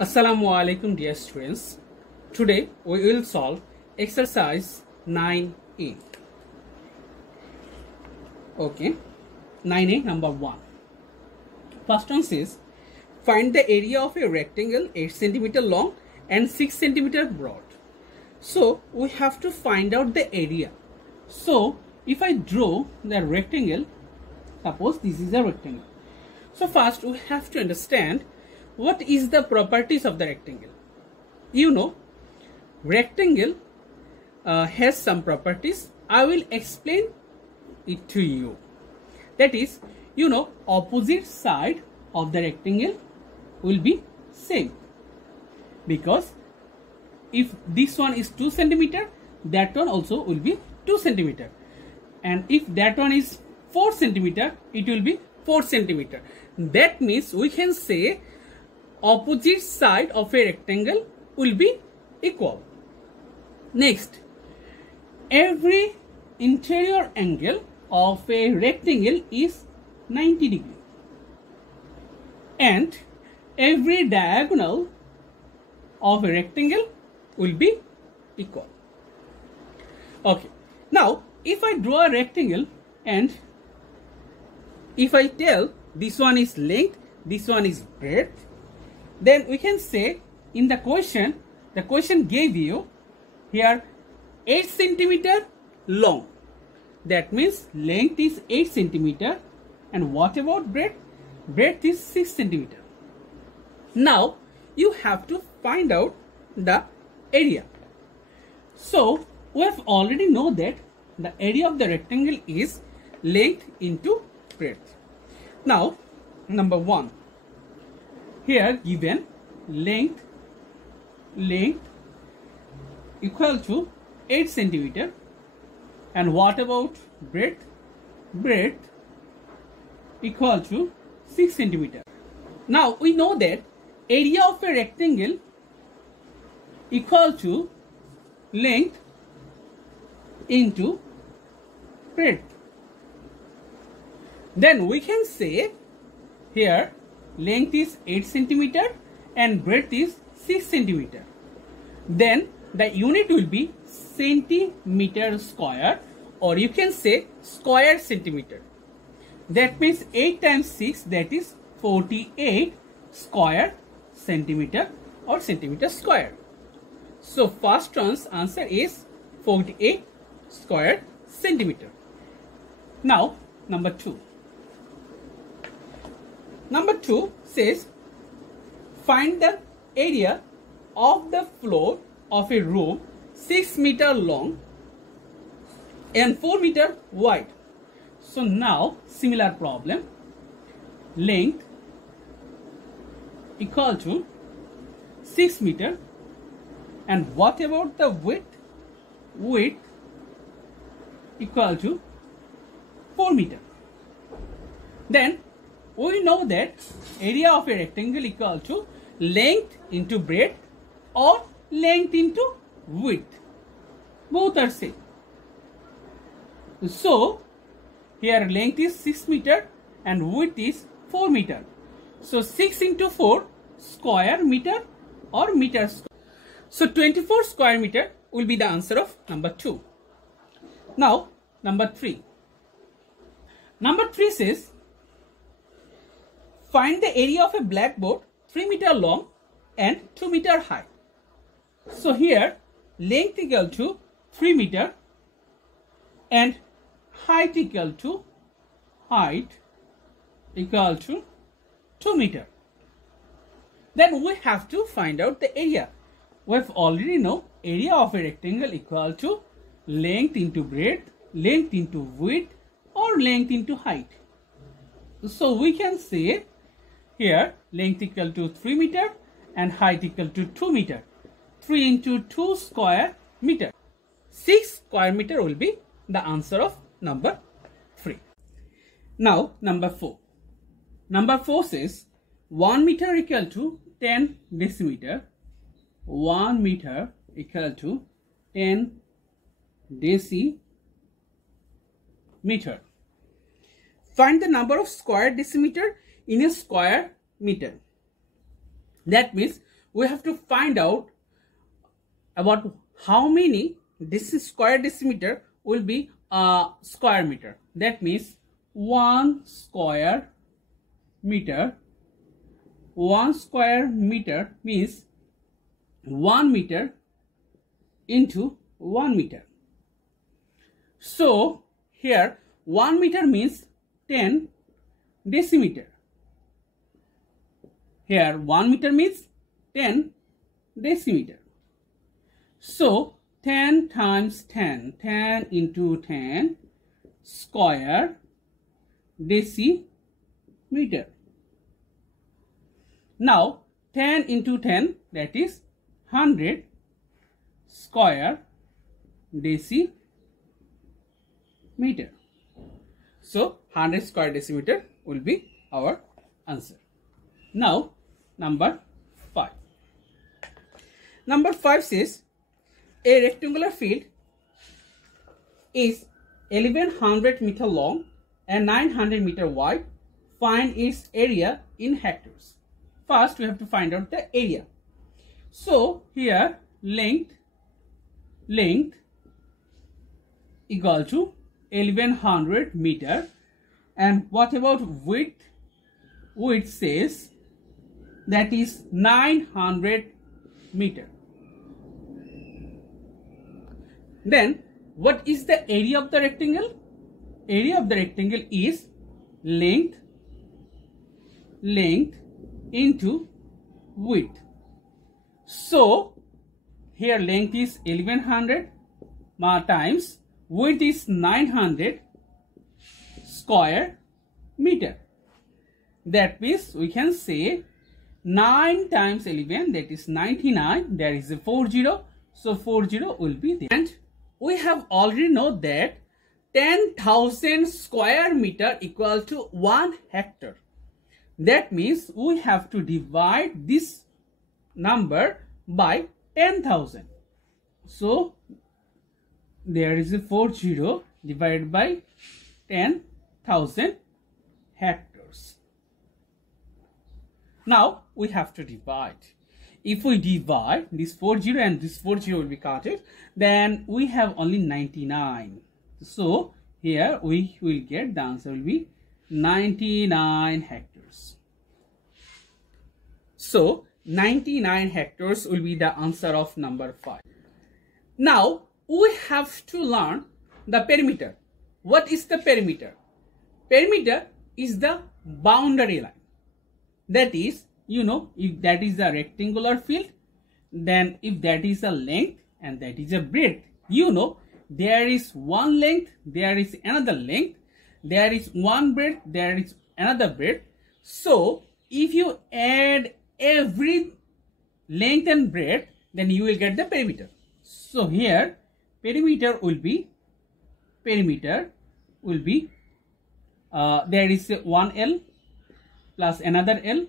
Assalamu alaikum dear students. Today we will solve exercise 9A. Okay, 9A number 1. First one says find the area of a rectangle 8 cm long and 6 cm broad. So we have to find out the area. So if I draw the rectangle, suppose this is a rectangle. So first we have to understand what is the properties of the rectangle. You know, rectangle has some properties. I will explain it to you. That is, you know, opposite side of the rectangle will be same, because if this one is 2 cm, that one also will be 2 cm, and if that one is 4 cm, it will be 4 cm. That means we can say opposite side of a rectangle will be equal. Next, every interior angle of a rectangle is 90 degree and every diagonal of a rectangle will be equal. Okay, now if I draw a rectangle and if I tell this one is length, this one is breadth, then we can say in the question gave you here 8 cm long. That means length is 8 cm and what about breadth? Breadth is 6 cm. Now you have to find out the area. So we have already know that the area of the rectangle is length into breadth. Now number 1. Here given length equal to 8 cm and what about breadth? Breadth equal to 6 cm. Now we know that area of a rectangle equal to length into breadth. Then we can say here length is 8 cm and breadth is 6 cm. Then the unit will be centimeter square, or you can say square centimeter. That means 8 times 6, that is 48 square centimeter or centimeter square. So first one's answer is 48 square centimeter. Now number 2. Number 2 says find the area of the floor of a room 6 meter long and 4 meter wide. So now similar problem, length equal to 6 meter and what about the width? Width equal to 4 meter. Then we know that area of a rectangle equal to length into breadth or length into width. Both are same. So here length is 6 meter and width is 4 meter. So 6 into 4 square meter or meter square. So 24 square meter will be the answer of number 2. Now number 3. Number 3 says find the area of a blackboard 3 meter long and 2 meter high. So here length equal to 3 meter and height equal to 2 meter. Then we have to find out the area. We have already know area of a rectangle equal to length into breadth, length into width or length into height. So we can say here length equal to 3 meter and height equal to 2 meter. 3 into 2 square meter. 6 square meter will be the answer of number 3. Now number 4. Number 4 says 1 meter equal to 10 decimeter. 1 meter equal to 10 decimeter. Find the number of square decimeter in a square meter. That means we have to find out about how many this square decimeter will be a square meter. That means 1 square meter. 1 square meter means 1 meter into 1 meter. So here 1 meter means 10 decimeter. Here 1 meter means 10 decimeter. So 10 times 10, 10 into 10 square decimeter. Now 10 into 10, that is 100 square decimeter. So 100 square decimeter will be our answer. Now number 5. Number 5 says a rectangular field is 1100 meter long and 900 meter wide. Find its area in hectares. First we have to find out the area. So here length equal to 1100 meter, and what about width? Width says that is 900 meter. Then what is the area of the rectangle? Area of the rectangle is length into width. So here length is 1100 times width is 900 square meter. That means we can say 9 times 11, that is 99. There is a 40, so 40 will be there. And we have already know that 10,000 square meter equal to 1 hectare. That means we have to divide this number by 10,000. So there is a 40 divided by 10,000 hectares. Now we have to divide. If we divide this 40 and this 40 will be counted, then we have only 99. So here we will get the answer will be 99 hectares. So 99 hectares will be the answer of number 5. Now we have to learn the perimeter. What is the perimeter? Perimeter is the boundary line. That is, if that is a rectangular field, then if that is a length and that is a breadth, there is one length, there is another length, there is one breadth, there is another breadth. So if you add every length and breadth, then you will get the perimeter. So here perimeter will be there is one L plus another L,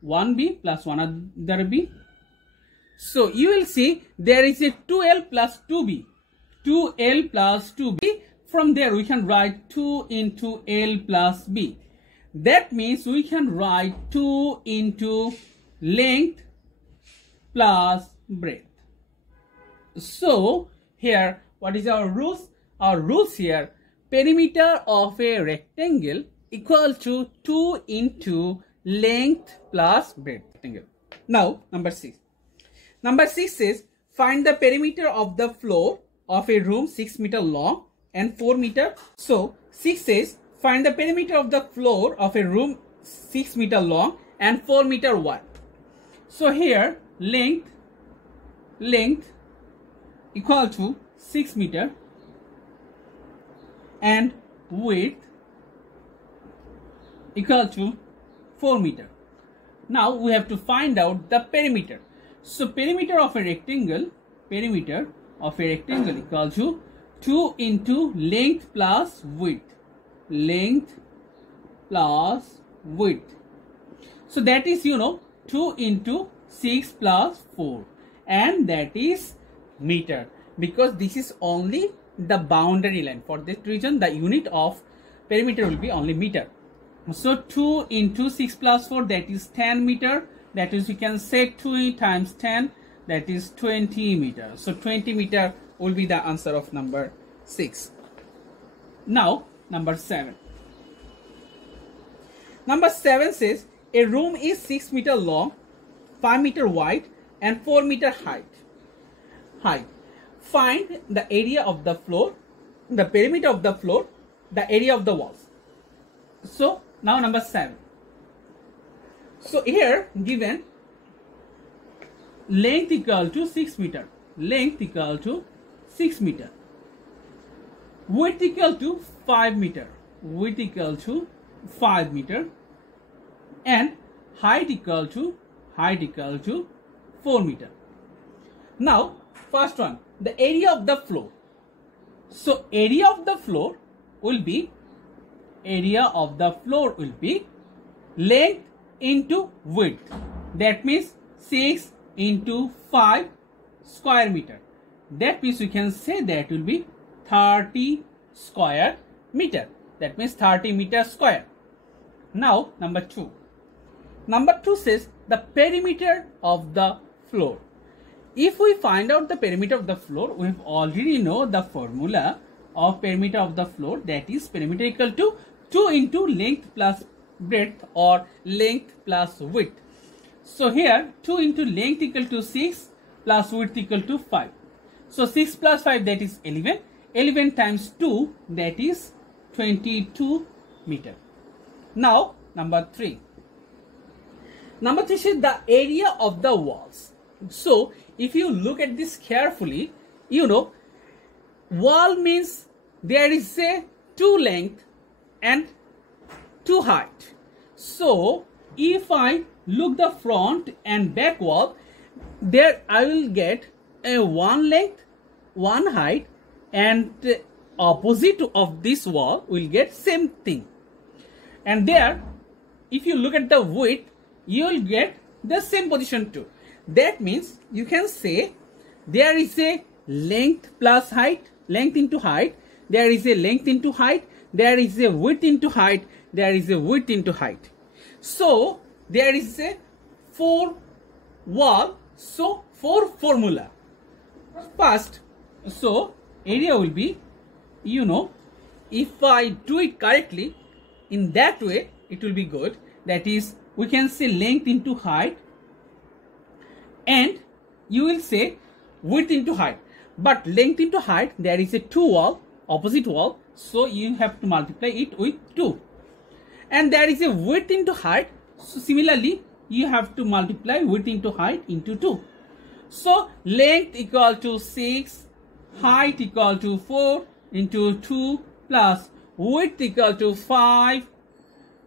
one B plus one other B. So you will see there is a 2L plus 2B. 2L plus 2B. From there we can write 2 into L plus B. That means we can write 2 into length plus breadth. So here what is our rules? Our rules here, perimeter of a rectangle equal to 2 into length plus breadth. Now number 6. Number 6 says find the perimeter of the floor of a room 6 meter long and 4 meter. So 6 says find the perimeter of the floor of a room 6 meter long and 4 meter wide. So here length equal to 6 meter and width equal to 4 meter. Now we have to find out the perimeter. So perimeter of a rectangle equal to 2 into length plus width. Length plus width. So that is 2 into 6 plus 4, and that is meter, because this is only the boundary line. For this reason the unit of perimeter will be only meter. So 2 into 6 plus 4, that is 10 meter. that is, you can say 2 times 10, that is 20 meters. So 20 meter will be the answer of number 6. Now number 7. Number 7 says a room is 6 meter long, 5 meter wide and 4 meter height. Find the area of the floor, the perimeter of the floor, the area of the walls. So now number 7. So here given length equal to 6 meter, length equal to 6 meter, width equal to 5 meter, width equal to 5 meter, and height equal to 4 meter. Now first one, the area of the floor. So area of the floor will be length into width, that means 6 into 5 square meter. That means we can say that will be 30 square meter. That means 30 meter square. Now number 2. Number 2 says the perimeter of the floor. If we find out the perimeter of the floor, we already know the formula of perimeter of the floor, that is perimeter equal to 2 into length plus breadth or length plus width. So here 2 into length equal to 6 plus width equal to 5. So 6 plus 5, that is 11. 11 times 2, that is 22 meter. Now number 3. Number 3 is the area of the walls. So if you look at this carefully, you know, wall means there is a 2 length and 2 height. So if I look the front and back wall, there I will get a 1 length, 1 height, and opposite of this wall will get same thing. And there, if you look at the width, you will get the same position too. That means you can say there is a length plus height, length into height, there is a length into height, there is a width into height, there is a width into height. So there is a 4 wall, so 4 formula. First, so area will be, you know, if I do it correctly, in that way it will be good. That is, we can say length into height, and you will say width into height. But length into height, there is a 2 wall, opposite wall, so you have to multiply it with 2. And there is a width into height, so similarly you have to multiply width into height into 2. So length equal to 6, height equal to 4 into 2 plus width equal to 5,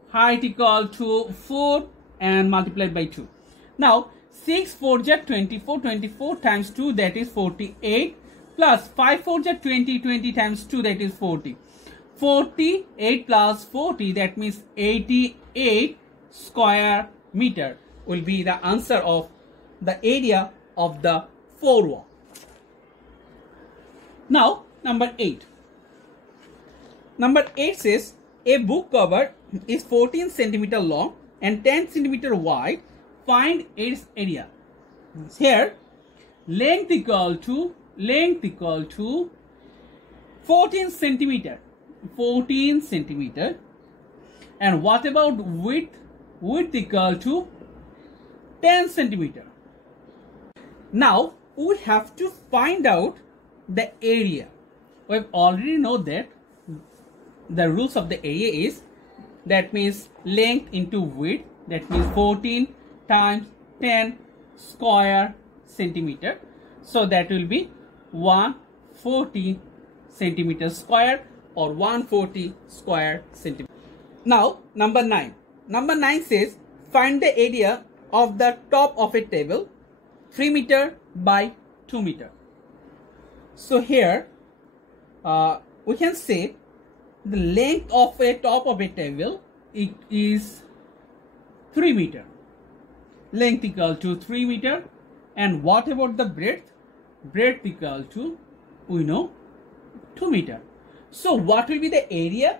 height equal to 4 and multiplied by 2. Now 6 4 ja 24, 24 times 2, that is 48, plus 5 4 ja 20, 20 times 2, that is 40. 48 plus 40, that means 88 square meter will be the answer of the area of the 4 wall. Now number 8. Number 8 says a book cover is 14 centimeter long and 10 centimeter wide. Find its area. Here length equal to 14 centimeter, and what about width? Width equal to 10 centimeter. Now we have to find out the area. We already know that the rules of the area is, that means length into width, that means 14 times 10 square centimeter. So that will be 140 centimeter square or 140 square centimeter. Now number 9. Number 9 says find the area of the top of a table 3 meter by 2 meter. So here we can say the length of a top of a table is 3 meter. Length equal to 3 meter. And what about the breadth? Breadth equal to, we know, 2 meter. So what will be the area?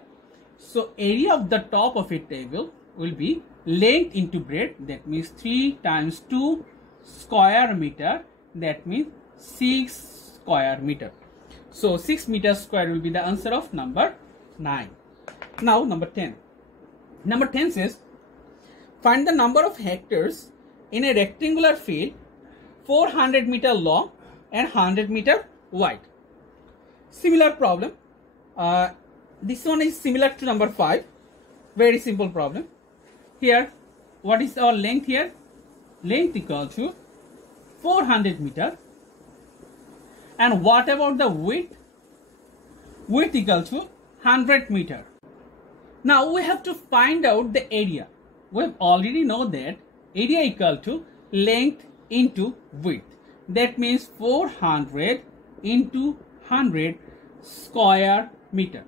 So area of the top of a table will be length into breadth, that means 3 times 2 square meter, that means 6 square meter. So 6 meters square will be the answer of number 9. Now number 10. Number 10 says, find the number of hectares in a rectangular field 400 meter long and 100 meter wide. Similar problem. This one is similar to number 5. Very simple problem. Here, what is our length here? Length equal to 400 meter. And what about the width? Width equal to 100 meter. Now we have to find out the area. We already know that area equal to length into width. That means 400 into 100 square meter.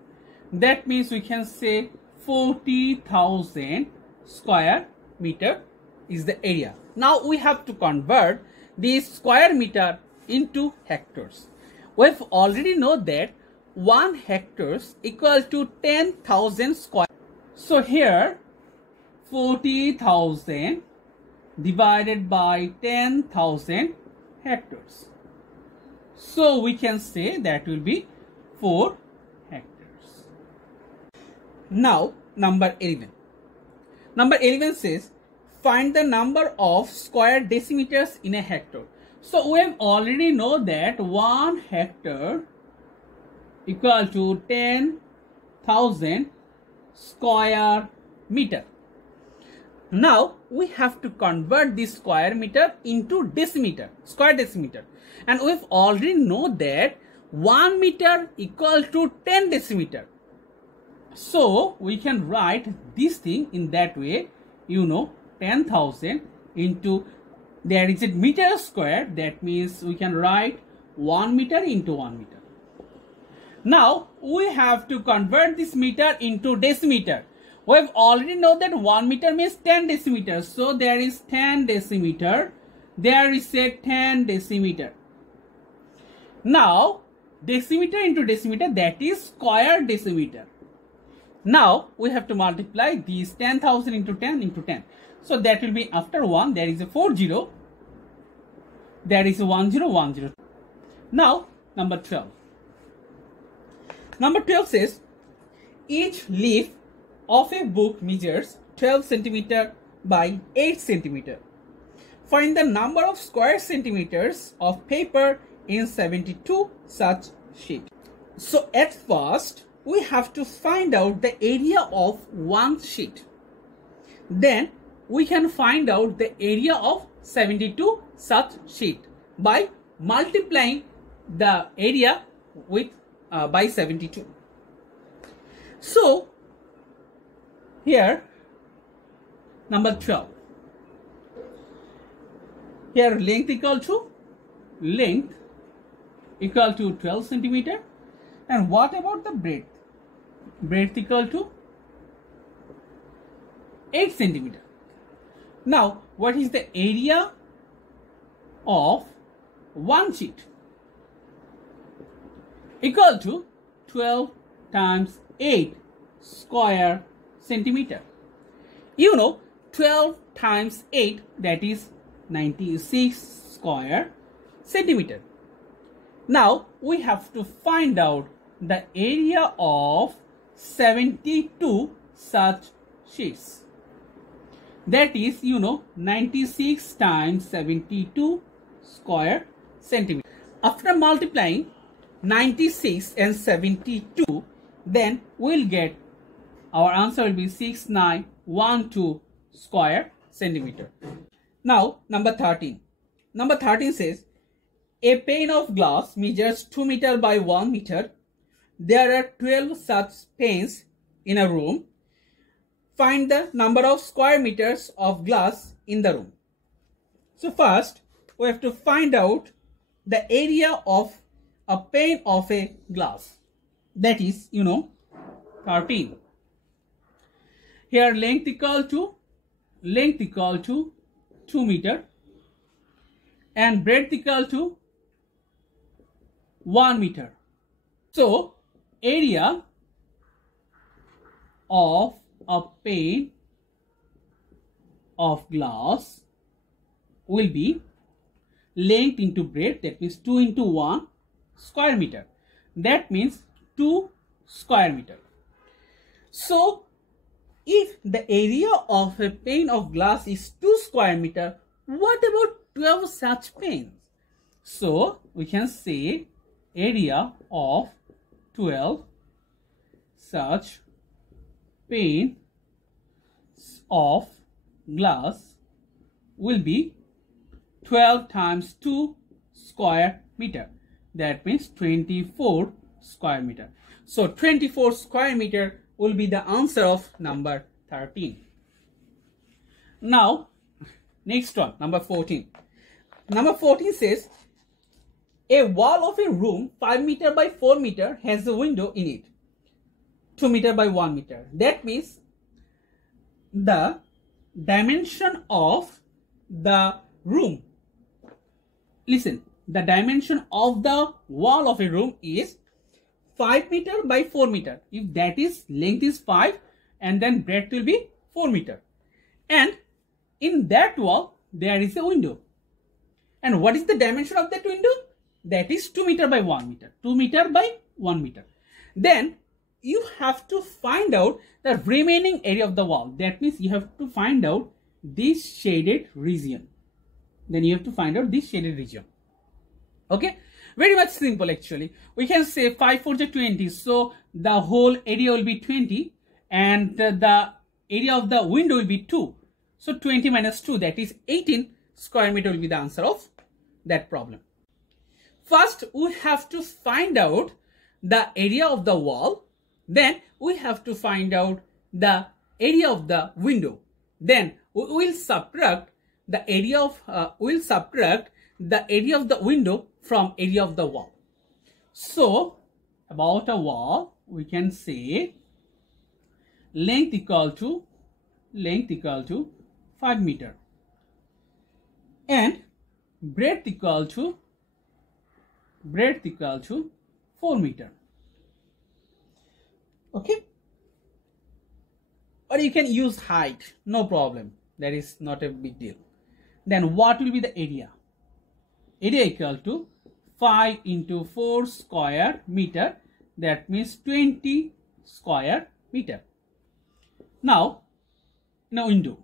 That means we can say 40,000 square meter is the area. Now we have to convert this square meter into hectares. We have already know that 1 hectares equal to 10,000 square. So here 40,000 divided by 10,000 hectares. So we can say that will be 4 hectares. Now number 11. Number 11 says, find the number of square decimeters in a hectare. So we have already know that 1 hectare equal to 10,000 square meter. Now we have to convert this square meter into decimeter, square decimeter. And we have already know that 1 meter equal to 10 decimeter. So we can write this thing in that way, 10,000 into, there is a meter square, that means we can write 1 meter into 1 meter. Now we have to convert this meter into decimeter. We have already know that 1 meter means 10 decimeters. So there is 10 decimeter. There is a 10 decimeter. Now decimeter into decimeter, that is square decimeter. Now we have to multiply these 10,000 into 10 into 10. So that will be after 1, there is a 40. There is a 1010. Now number 12. Number 12 says, each leaf of a book measures 12 centimeter by 8 centimeter. Find the number of square centimeters of paper in 72 such sheet. So at first we have to find out the area of one sheet. Then we can find out the area of 72 such sheet by multiplying the area with by 72. So here number 12. Here length equal to 12 centimeter. And what about the breadth? Breadth equal to 8 centimeter. Now what is the area of one sheet? Equal to 12 times 8 square centimeter. 12 times 8, that is 96 square centimeter. Now we have to find out the area of 72 such sheets. That is 96 times 72 square centimeter. After multiplying 96 and 72, then we'll get our answer will be 6912 square centimeter. Now number 13. Number 13 says, a pane of glass measures 2 meter by 1 meter. There are 12 such panes in a room. Find the number of square meters of glass in the room. So first we have to find out the area of a pane of a glass. That is 13. Here length equal to 2 meter and breadth equal to 1 meter. So area of a pane of glass will be length into breadth, that means 2 into 1 square meter. That means 2 square meter. So if the area of a pane of glass is 2 square meter, what about 12 such panes? So we can say area of 12 such panes of glass will be 12 times 2 square meter. That means 24 square meter. So 24 square meter will be the answer of number 13. Now, next one, number 14. Number 14 says, a wall of a room 5 meter by 4 meter has a window in it, 2 meter by 1 meter. That means the dimension of the room, listen, the dimension of the wall of a room is 5 meter by 4 meter. If that is, length is 5 and then breadth will be 4 meter. And in that wall there is a window. And what is the dimension of that window? That is 2 meter by 1 meter. 2 meter by 1 meter. Then you have to find out the remaining area of the wall. That means you have to find out this shaded region. Then you have to find out this shaded region. Okay, very much simple actually. We can say 5 4 is 20. So the whole area will be 20 and the area of the window will be 2. So 20 minus 2, that is 18 square meter will be the answer of that problem. First, we have to find out the area of the wall. Then we have to find out the area of the window. Then we will subtract the area of the window from area of the wall. So about a wall, we can say length equal to 5 meter and breadth equal to 4 meter. Okay, or you can use height, no problem, that is not a big deal. Then what will be the area? Area equal to 5 into 4 square meter, that means 20 square meter. Now in a window,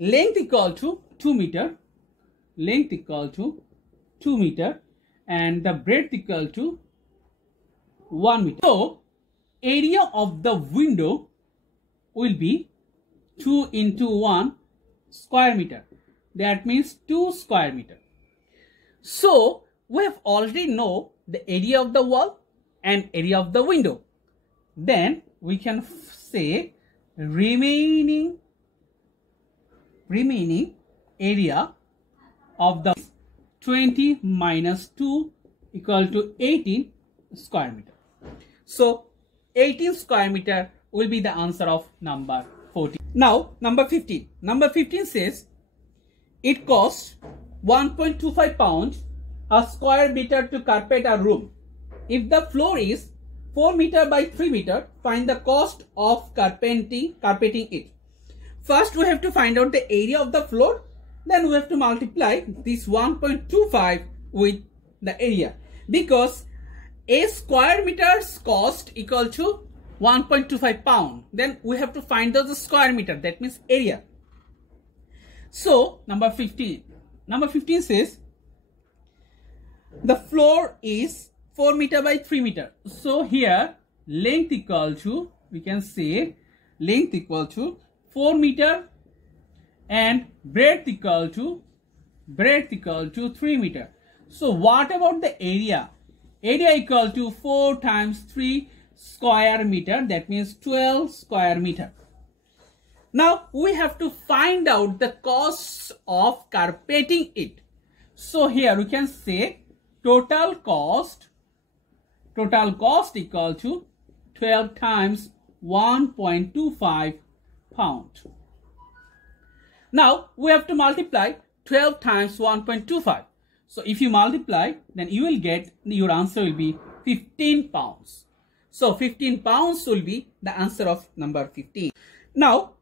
length equal to 2 meter, and the breadth equal to 1 meter. So area of the window will be 2 into 1 square meter, that means 2 square meter. So we have already know the area of the wall and area of the window. Then we can say remaining area of the 20 minus 2 equal to 18 square meter. So 18 square meter will be the answer of number 14. Now number 15. Number 15 says it costs 1.25 pounds a square meter to carpet a room. If the floor is 4 meter by 3 meter, find the cost of carpeting it. First we have to find out the area of the floor. Then we have to multiply this 1.25 with the area, because a square meter's cost equal to 1.25 pound. Then we have to find out the square meter, that means area. So number 15. Number 15 says the floor is 4 meter by 3 meter. So here length equal to, we can say length equal to 4 meter and breadth equal to 3 meter. So what about the area? Area equal to 4 times 3 square meter, that means 12 square meter. Now we have to find out the costs of carpeting it. So here we can say total cost equal to 12 times 1.25 pound. Now we have to multiply 12 times 1.25. So if you multiply, then you will get, your answer will be 15 pounds. So 15 pounds will be the answer of number 15. Now,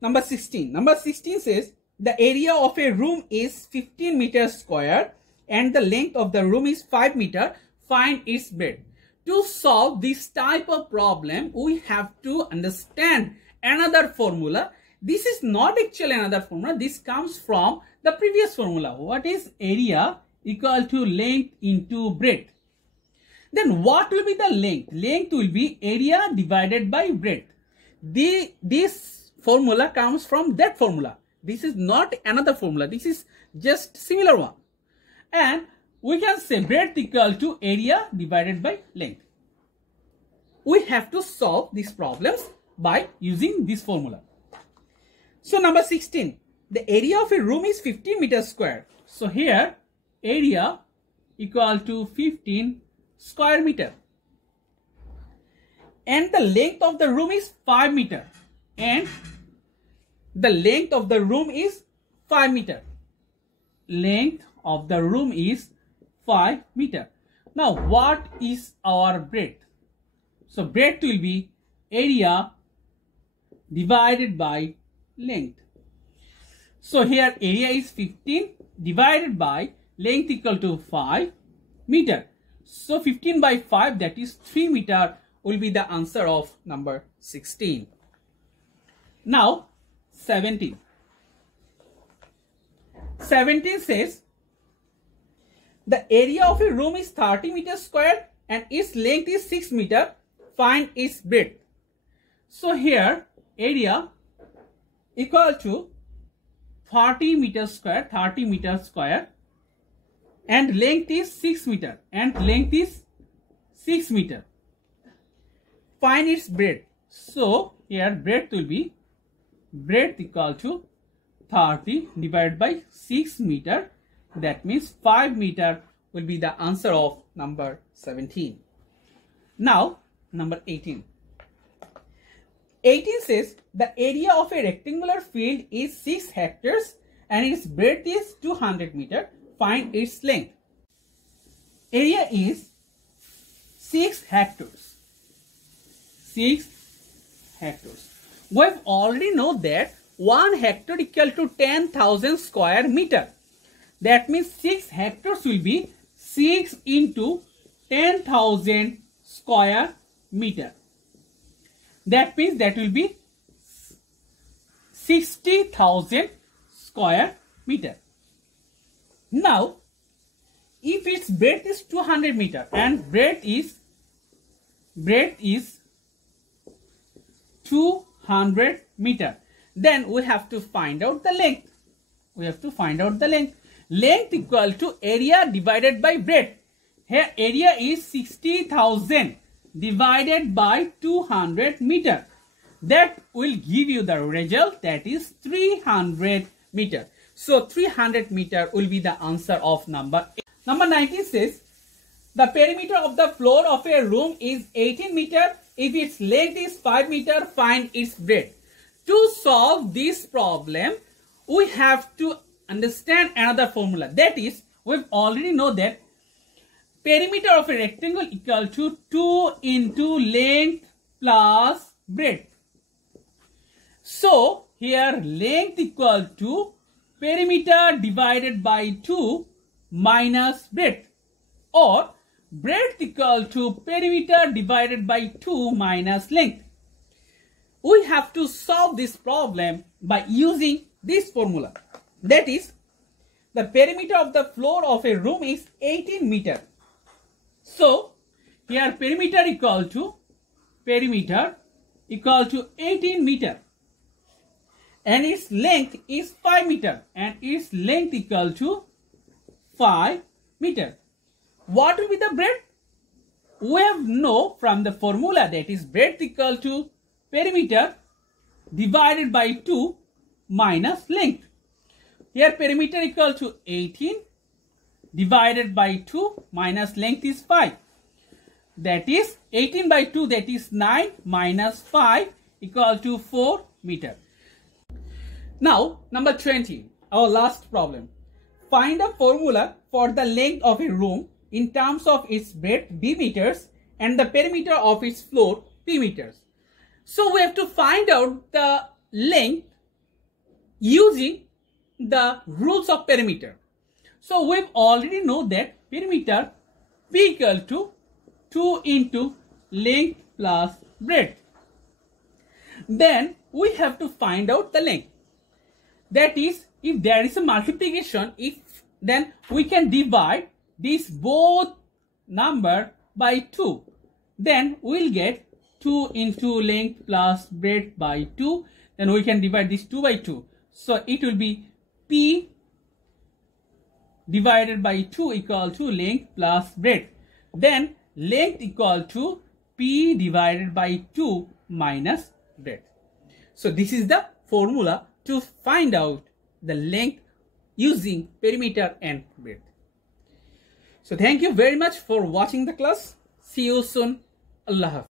number 16. Number 16 says the area of a room is 15 meters square and the length of the room is 5 meters. Find its breadth. To solve this type of problem, we have to understand another formula. This is not actually another formula. This comes from the previous formula. What is area equal to length into breadth? Then what will be the length? Length will be area divided by breadth. This formula comes from that formula. This is not another formula. This is just similar one. And we can say breadth equal to area divided by length. We have to solve these problems by using this formula. So number 16, the area of a room is 15 meters square. So here area equal to 15 square meter. And the length of the room is 5 meter. And the length of the room is 5 meter. Length of the room is 5 meter. Now what is our breadth? So breadth will be area divided by length. So here area is 15 divided by length equal to 5 meter. So 15 by 5, that is 3 meter, will be the answer of number 16. Now 17. 17 says the area of a room is 30 meters square and its length is 6 meter. Find its breadth. So here area equal to 30 meters square, 30 meters square, and length is 6 meter, and length is 6 meter. Find its breadth. So here breadth will be breadth equal to 30 divided by 6 meter. That means 5 meter will be the answer of number 17. Now number 18. 18 says the area of a rectangular field is 6 hectares and its breadth is 200 meter. Find its length. Area is 6 hectares. 6 hectares. We have already know that 1 hectare equal to 10,000 square meter. That means 6 hectares will be 6 into 10,000 square meter. That means that will be 60,000 square meter. Now, if its breadth is 200 meter and breadth is 200 meter, then we have to find out the length. We have to find out the length. Length equal to area divided by breadth. Here area is 60,000 divided by 200 meter. That will give you the result, that is 300 meter. So 300 meter will be the answer of number 8. Number 19 says the perimeter of the floor of a room is 18 meter. If its length is 5 meter, find its breadth. To solve this problem, we have to understand another formula. That is, we already know that perimeter of a rectangle equal to 2 into length plus breadth. So here length equal to perimeter divided by 2 minus breadth, or breadth equal to perimeter divided by 2 minus length. We have to solve this problem by using this formula. That is, the perimeter of the floor of a room is 18 meter. So here perimeter equal to 18 meter. And its length is 5 meter, and its length equal to 5 meter. What will be the breadth? We have know from the formula, that is breadth equal to perimeter divided by 2 minus length. Here perimeter equal to 18 divided by 2 minus length is 5. That is 18 by 2, that is 9 minus 5 equal to 4 meter. Now number 20, our last problem. Find a formula for the length of a room in terms of its breadth b meters and the perimeter of its floor p meters. So we have to find out the length using the rules of perimeter. So we already know that perimeter p equal to 2 into length plus breadth. Then we have to find out the length. That is, if there is a multiplication, then we can divide these both number by 2. Then we will get 2 into length plus breadth by 2. Then we can divide this 2 by 2. So it will be p divided by 2 equal to length plus breadth. Then length equal to p divided by 2 minus breadth. So this is the formula to find out the length using perimeter and breadth. So thank you very much for watching the class. See you soon. Allah Hafiz.